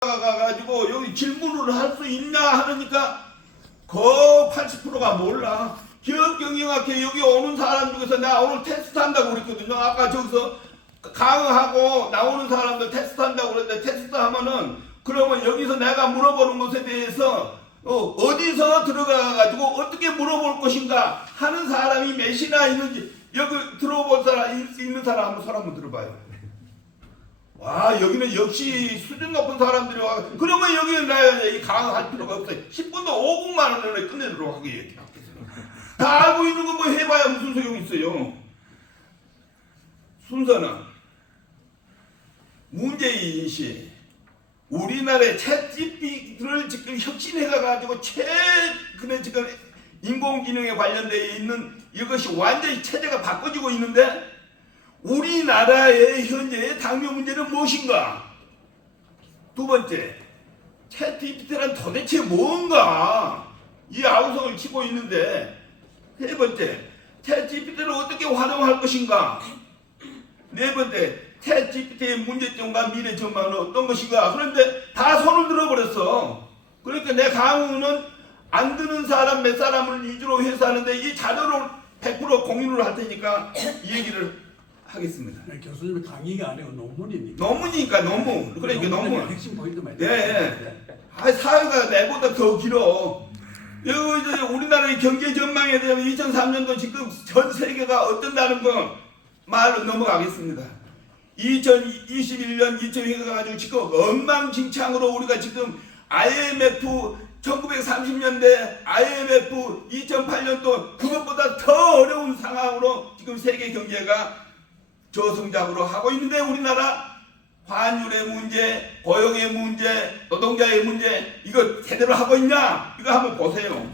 가가지고 여기 질문을 할 수 있냐 하니까 거 80%가 몰라. 기업경영학회 여기 오는 사람 중에서 나 오늘 테스트 한다고 그랬거든요. 아까 저기서 강의하고 나오는 사람들 테스트 한다고 그랬는데, 테스트 하면은 그러면 여기서 내가 물어보는 것에 대해서 어디서 들어가가지고 어떻게 물어볼 것인가 하는 사람이 몇이나 있는지, 여기 들어볼 사람 있는 사람 한번 손 한번 들어봐요. 와, 여기는 역시 수준 높은 사람들이 와. 그러면 여기는 나 강의할 필요가 없어요. 10분도 5분만 안에 끝내도록 하게. 다 알고 있는 거 뭐 해봐야 무슨 소용이 있어요. 순서는 문재인씨 우리나라의 챗GPT를 지금 혁신해가지고 최근에 지금 인공지능에 관련되어 있는 이것이 완전히 체제가 바꿔지고 있는데, 우리나라의 현재의 당뇨 문제는 무엇인가? 두 번째, 챗GPT란 도대체 뭔가? 이 아우성을 치고 있는데, 세 번째, 챗GPT를 어떻게 활용할 것인가? 네 번째, 챗GPT의 문제점과 미래 전망은 어떤 것인가? 그런데 다 손을 들어버렸어. 그러니까 내 강의는 안 듣는 사람 몇 사람을 위주로 해서 하는데, 이 자료를 100% 공유를 할 테니까 이 얘기를 하겠습니다. 교수님의 강의가 아니고 논문이니까. 논문이니까 논문. 그러니까 논문. 핵심 포인트만. 예. 아, 사회가 내보다 더 길어. 여기 이제 우리나라의 경제 전망에 대한 2003년도 지금 전 세계가 어떤다는 거 말로 넘어가겠습니다. 2021년 2000년 가지고 지금 엉망진창으로 우리가 지금 IMF 1930년대 IMF 2008년도 그것보다 더 어려운 상황으로 지금 세계 경제가 저성장으로 하고 있는데, 우리나라 환율의 문제, 고용의 문제, 노동자의 문제 이거 제대로 하고 있냐? 이거 한번 보세요.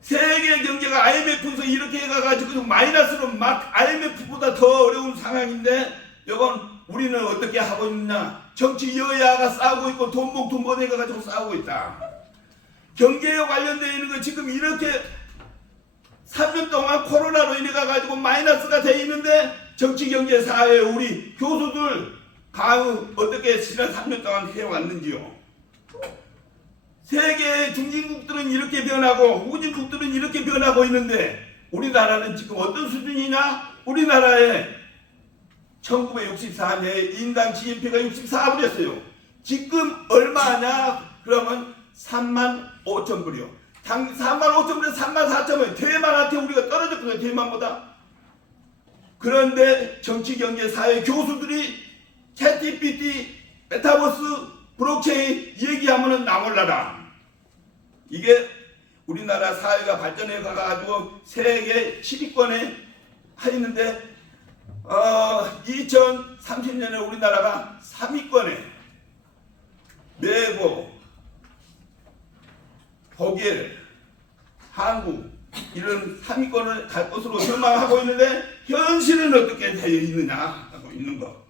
세계 경제가 IMF에서 이렇게 해가지고 마이너스로 막 IMF보다 더 어려운 상황인데, 이건 우리는 어떻게 하고 있느냐? 정치 여야가 싸우고 있고 돈봉투 보내가지고 싸우고 있다. 경제에 관련되어 있는 거 지금 이렇게 3년 동안 코로나로 인해 가지고 마이너스가 돼 있는데, 정치, 경제, 사회 우리 교수들 강의 어떻게 지난 3년 동안 해왔는지요. 세계 중진국들은 이렇게 변하고 후진국들은 이렇게 변하고 있는데, 우리나라는 지금 어떤 수준이냐? 우리나라에 1964년에 인당 GNP가 64불이었어요. 지금 얼마냐? 그러면 35,000불이요. 35,000불에서 34,000불. 대만한테 우리가 떨어졌거든요. 대만보다. 그런데 정치, 경제, 사회 교수들이 챗GPT, 메타버스, 블록체인 얘기하면은 나몰라라. 이게 우리나라 사회가 발전해 가가지고 세계 10위권에 있는데, 2030년에 우리나라가 3위권에 미국, 독일, 한국 이런 3위권을 갈 것으로 전망하고 있는데, 현실은 어떻게 되어 있느냐 하고 있는 거.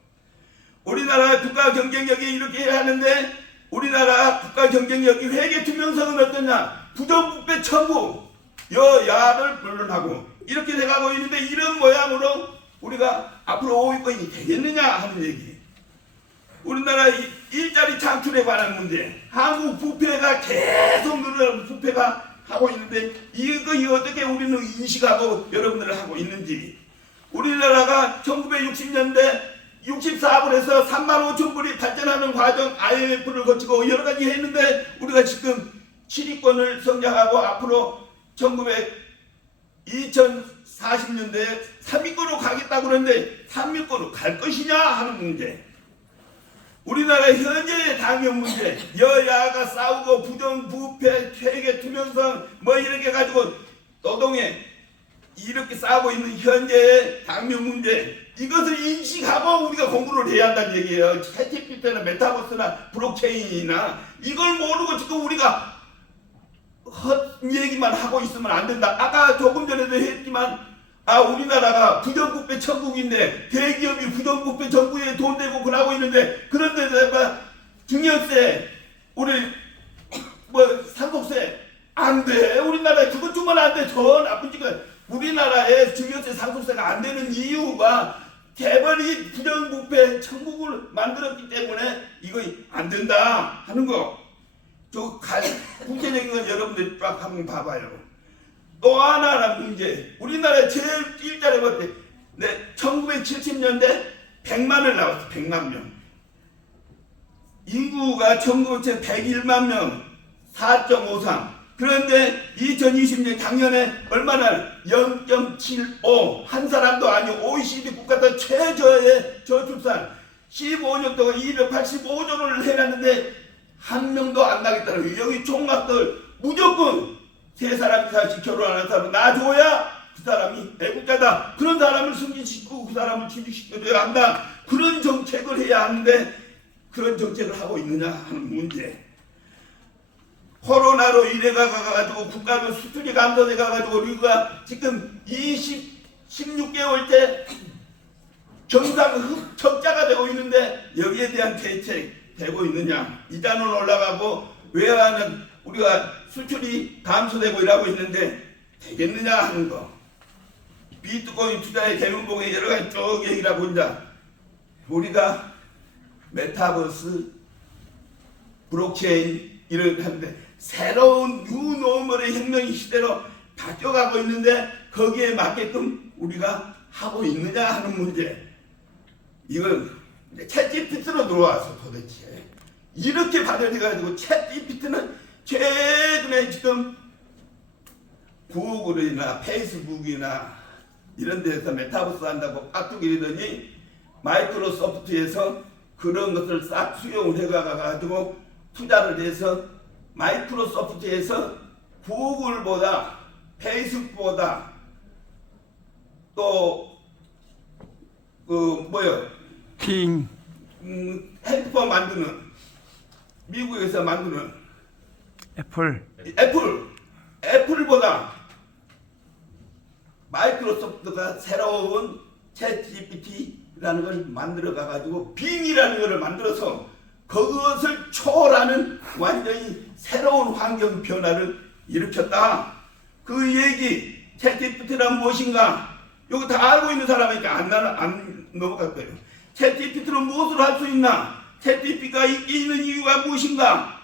우리나라 국가 경쟁력이 이렇게 해야 하는데, 우리나라 국가 경쟁력이 회계 투명성은 어떠냐? 부정부패 청구, 여야를 불론하고 이렇게 돼가고 있는데, 이런 모양으로 우리가 앞으로 5위권이 되겠느냐 하는 얘기. 우리나라 일자리 창출에 관한 문제, 한국 부패가 계속 늘어나는 부패가 하고 있는데, 이거 어떻게 우리는 인식하고 여러분들을 하고 있는지. 우리나라가 1960년대 64불에서 35,000불이 발전하는 과정 IMF를 거치고 여러 가지 했는데, 우리가 지금 7위권을 성장하고 앞으로 2040년대에 3위권으로 가겠다고 그러는데, 3위권으로 갈 것이냐 하는 문제. 우리나라 현재의 당뇨 문제, 여야가 싸우고 부정부패, 회계 투명성 뭐 이렇게 가지고 노동에 이렇게 싸우고 있는 현재의 당뇨 문제, 이것을 인식하고 우리가 공부를 해야 한다는 얘기예요. 챗GPT나 메타버스나 블록체인이나 이걸 모르고 지금 우리가 헛 얘기만 하고 있으면 안 된다. 아까 조금 전에도 했지만, 우리나라가 부정부패 천국인데 대기업이 부정부패 정부에 돈 내고 그러고 있는데, 그런데 내가 증여세, 우리 상속세 안 돼. 우리나라에 그것 주면 안 돼. 더 나쁜 짓은 우리나라에 증여세 상속세가 안 되는 이유가 재벌이 부정부패 천국을 만들었기 때문에 이거 안 된다 하는 거. 구체적인 건 여러분들이 쫙 한번 봐봐요. 또 하나는 문제. 우리나라에 제일 일자리 볼때 1970년대 100만을 나왔어. 100만 명. 인구가 1970 101만 명. 4.53. 그런데 2020년 작년에 얼마나 0.75 한 사람도 아니고 OECD 국가들 최저의 저출산 15년 동안 285조를 해놨는데 한 명도 안 나겠다는 거예요. 여기 총각들 무조건 세 사람 이상씩 결혼하는 사람은 놔줘야 그 사람이 애국자다. 그런 사람을 승진시키고 그 사람을 취직시켜줘야 한다. 그런 정책을 해야 하는데 그런 정책을 하고 있느냐 하는 문제. 코로나로 이래가 가가지고 국가도 수출이 감소돼 가가지고 우리가 지금 16개월째 경상 적자가 되고 있는데 여기에 대한 대책 되고 있느냐. 이자는 올라가고 외화는 우리가 수출이 감소되고 이러고 있는데 되겠느냐 하는 거. 비트코인 투자의 개명봉에 여러 가지 쭉 얘기를 하고 있자. 우리가 메타버스, 블록체인 이런 하는데 새로운 뉴노멀의 혁명 시대로 바뀌어가고 있는데 거기에 맞게끔 우리가 하고 있느냐 하는 문제. 이건 챗GPT로 들어와서 도대체 이렇게 발전해가지고 챗GPT는 최근에 지금 구글이나 페이스북이나 이런 데서 메타버스 한다고 깍두기더니 마이크로소프트에서 그런 것을 싹 수용을 해가지고 투자를 해서 마이크로소프트에서 구글보다 페이스북보다 또 핑 핸드폰 만드는 미국에서 만드는 애플보다 마이크로소프트가 새로운 챗GPT라는 걸 만들어 가지고 빙이라는 것을 만들어서 그것을 초월하는 완전히 새로운 환경 변화를 일으켰다. 그 얘기 챗GPT란 무엇인가? 이거 다 알고 있는 사람이니까 안 넘어갈 거예요. 챗GPT는 무엇을 할 수 있나? 챗GPT가 있는 이유가 무엇인가?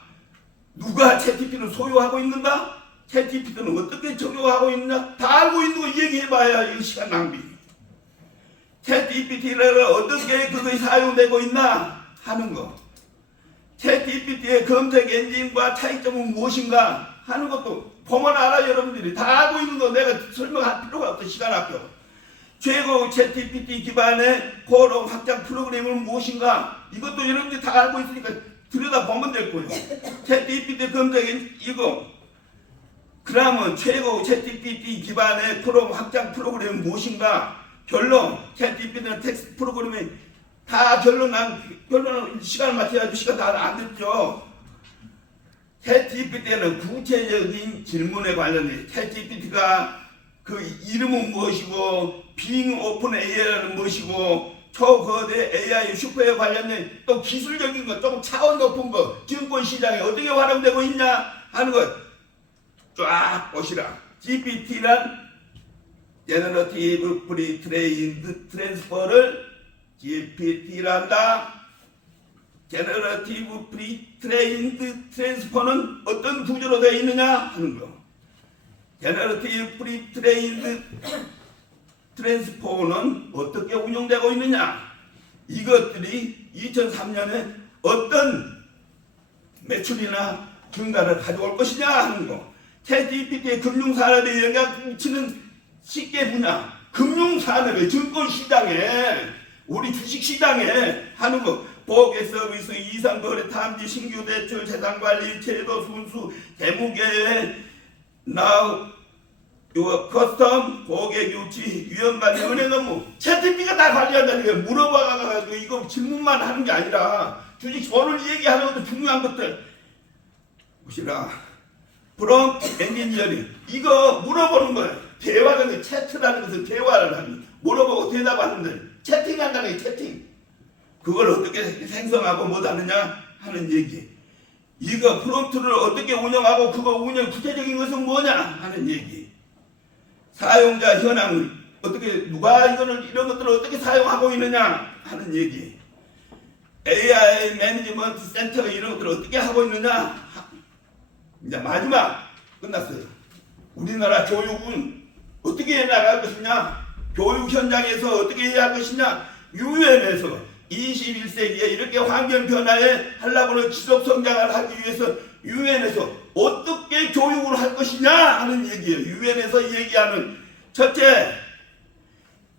누가 챗GPT를 소유하고 있는가? 챗GPT는 어떻게 적용하고 있느냐? 다 알고 있는 거 얘기해봐야 이 시간 낭비. 챗GPT를 어떻게 그것이 사용되고 있나 하는 거. 챗GPT의 검색 엔진과 차이점은 무엇인가 하는 것도 보면 알아. 여러분들이 다 알고 있는 거 내가 설명할 필요가 없어. 시간 아껴. 최고 챗GPT 기반의 코어 확장 프로그램은 무엇인가? 이것도 여러분들이 다 알고 있으니까 들여다보면 될 거예요. 챗GPT 검색 엔진 이거. 그러면 최고 챗GPT 기반의 프로그램 확장 프로그램은 무엇인가? 결론. 챗GPT는 텍스트 프로그램이 다 결론은 시간을 맞춰야지 시간 다 안 됐죠. 챗GPT는 구체적인 질문에 관련해 챗GPT가 그 이름은 무엇이고 빙 오픈 AI라는 무엇이고 초거대 AI 슈퍼에 관련된 또 기술적인 것 조금 차원 높은 거 증권 시장에 어떻게 활용되고 있냐 하는 것 쫙 보시라. GPT란 제너러티브 프리트레인드 트랜스퍼를 GPT란다. 제너러티브 프리트레인드 트랜스퍼는 어떤 구조로 되어 있느냐 하는 거. 제너러티브 프리트레인드 트랜스퍼는 어떻게 운영되고 있느냐. 이것들이 2003년에 어떤 매출이나 증가를 가져올 것이냐 하는 거. 챗GPT의 금융산업에 영향 미치는 쉽게 분야. 금융산업에 증권시장에 우리 주식시장에 하는 거. 보계 서비스, 이상거래 탐지, 신규 대출, 재산관리, 제도 순수, 재무계획, 커스텀, 고객 유치, 위험관리, 은행 업무. 챗GPT가 다 관리한다는 게 물어봐가지고 이거 질문만 하는 게 아니라 주식 오늘 얘기하는 것도 중요한 것들. 보시라. 프롬프트 엔지니어링. 이거 물어보는 거예요. 대화는 채트라는 것은 대화를 하는 물어보고 대답하는 데 채팅한다는 게 채팅. 그걸 어떻게 생성하고 못하느냐 하는 얘기. 이거 프롬프트를 어떻게 운영하고 그거 운영 구체적인 것은 뭐냐 하는 얘기. 사용자 현황 어떻게 누가 이런 것들을 어떻게 사용하고 있느냐 하는 얘기. AI 매니지먼트 센터가 이런 것들을 어떻게 하고 있느냐. 이제 마지막 끝났어요. 우리나라 교육은 어떻게 나갈 것이냐, 교육 현장에서 어떻게 해야 할 것이냐, 유엔에서 21세기에 이렇게 환경 변화에 하려고는 지속 성장을 하기 위해서 유엔에서 어떻게 교육을 할 것이냐 하는 얘기예요. 유엔에서 얘기하는 첫째,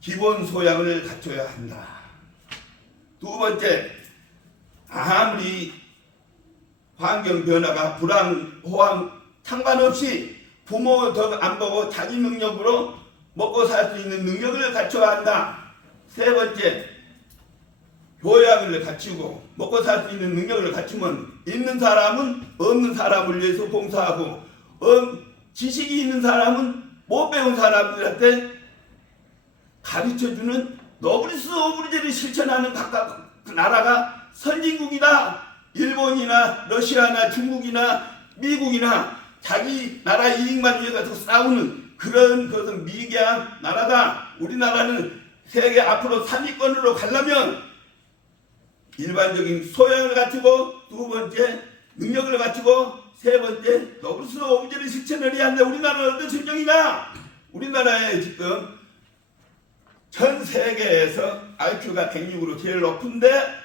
기본 소양을 갖춰야 한다. 두 번째, 아무리 환경 변화가 불황, 호황 상관없이 부모 덕 안 보고 자기 능력으로 먹고 살 수 있는 능력을 갖춰야 한다. 세 번째, 교양을 갖추고 먹고 살 수 있는 능력을 갖추면 있는 사람은 없는 사람을 위해서 봉사하고 지식이 있는 사람은 못 배운 사람들한테 가르쳐주는 노블리스 오브리제를 실천하는 각각 나라가 선진국이다. 일본이나 러시아나 중국이나 미국이나 자기 나라 이익만 위해서 싸우는 그런 것은 미개한 나라다. 우리나라는 세계 앞으로 3위권으로 가려면 일반적인 소양을 갖추고, 두 번째 능력을 갖추고, 세 번째 노블리스 오브제를 실천을 해야 하는데 우리나라는 어떤 실정이냐? 우리나라에 지금 전 세계에서 IQ가 106으로 제일 높은데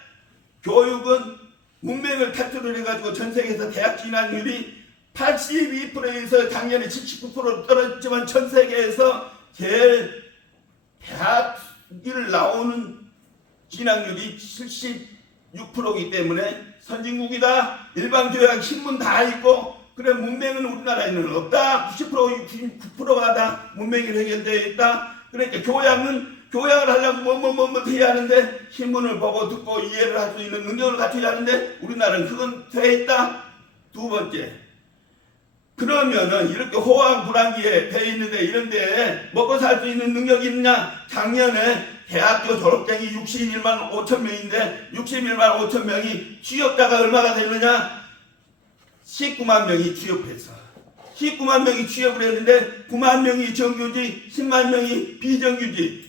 교육은 문맹을 탈출을 해가지고 전 세계에서 대학 진학률이 82%에서 작년에 79%로 떨어졌지만 전 세계에서 제일 대학을 나오는 진학률이 76%이기 때문에 선진국이다. 일반 교양 신문 다 있고, 그래 문맹은 우리나라에는 없다. 90% 99%가 다 문맹이 해결되어 있다. 그러니까 교양을 하려면 뭐 해야 하는데 신문을 보고 듣고 이해를 할 수 있는 능력을 갖춰야 하는데 우리나라는 그건 돼 있다. 두 번째, 그러면은 이렇게 호황 불황기에 돼 있는데 이런데 먹고 살 수 있는 능력이 있느냐? 작년에 대학교 졸업생이 61만 5천 명인데 61만 5천 명이 취업자가 얼마가 되느냐? 19만 명이 취업했어. 19만 명이 취업을 했는데 9만 명이 정규직, 10만 명이 비정규직,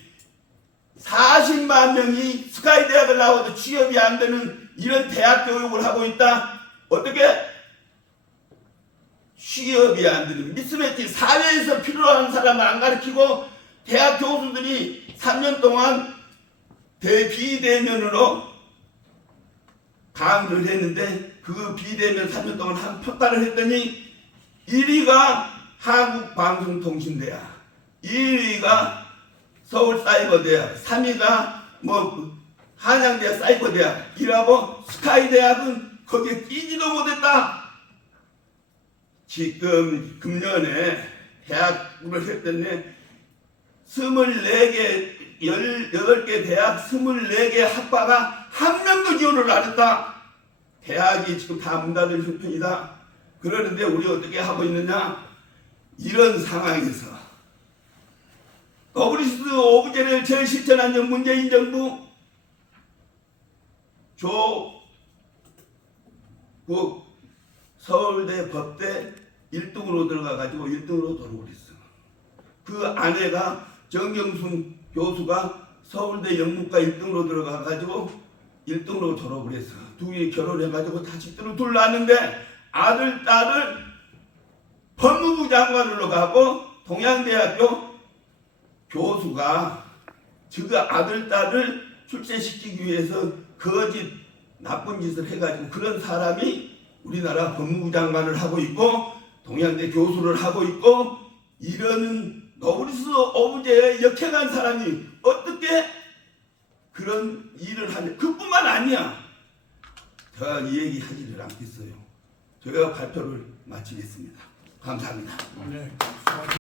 40만 명이 스카이 대학을 나와도 취업이 안 되는 이런 대학 교육을 하고 있다. 어떻게? 취업이 안 되는 미스매치, 사회에서 필요한 사람을 안 가르치고 대학 교수들이 3년 동안 비대면으로 강의를 했는데 그 비대면 3년 동안 한 평가를 했더니 1위가 한국방송통신대학, 2위가 서울사이버대학, 3위가 한양대학 사이버대학이라고 스카이대학은 거기에 끼지도 못했다. 지금 금년에 대학을 했더니 24개, 18개 대학 24개 학과가 한 명도 지원을 안 했다. 대학이 지금 다 문 닫을 형편이다. 그러는데 우리 어떻게 하고 있느냐? 이런 상황에서 노블리스 오브제를 제일 실천한 문재인 정부 서울대 법대 1등으로 들어가가지고 1등으로 졸업을 했어. 그 아내가 정경순 교수가 서울대 영문과 1등으로 들어가가지고 1등으로 졸업을 했어. 둘이 결혼해가지고 다시 둘 낳았는데 아들, 딸을 법무부 장관으로 가고 동양대학교 교수가 그 아들, 딸을 출세시키기 위해서 거짓 나쁜 짓을 해가지고 그런 사람이 우리나라 법무부 장관을 하고 있고 동양대 교수를 하고 있고 이런 노블리스 오브제에 역행한 사람이 어떻게 그런 일을 하냐. 그뿐만 아니야. 제가 이 얘기 하지를 않겠어요. 제가 발표를 마치겠습니다. 감사합니다. 네.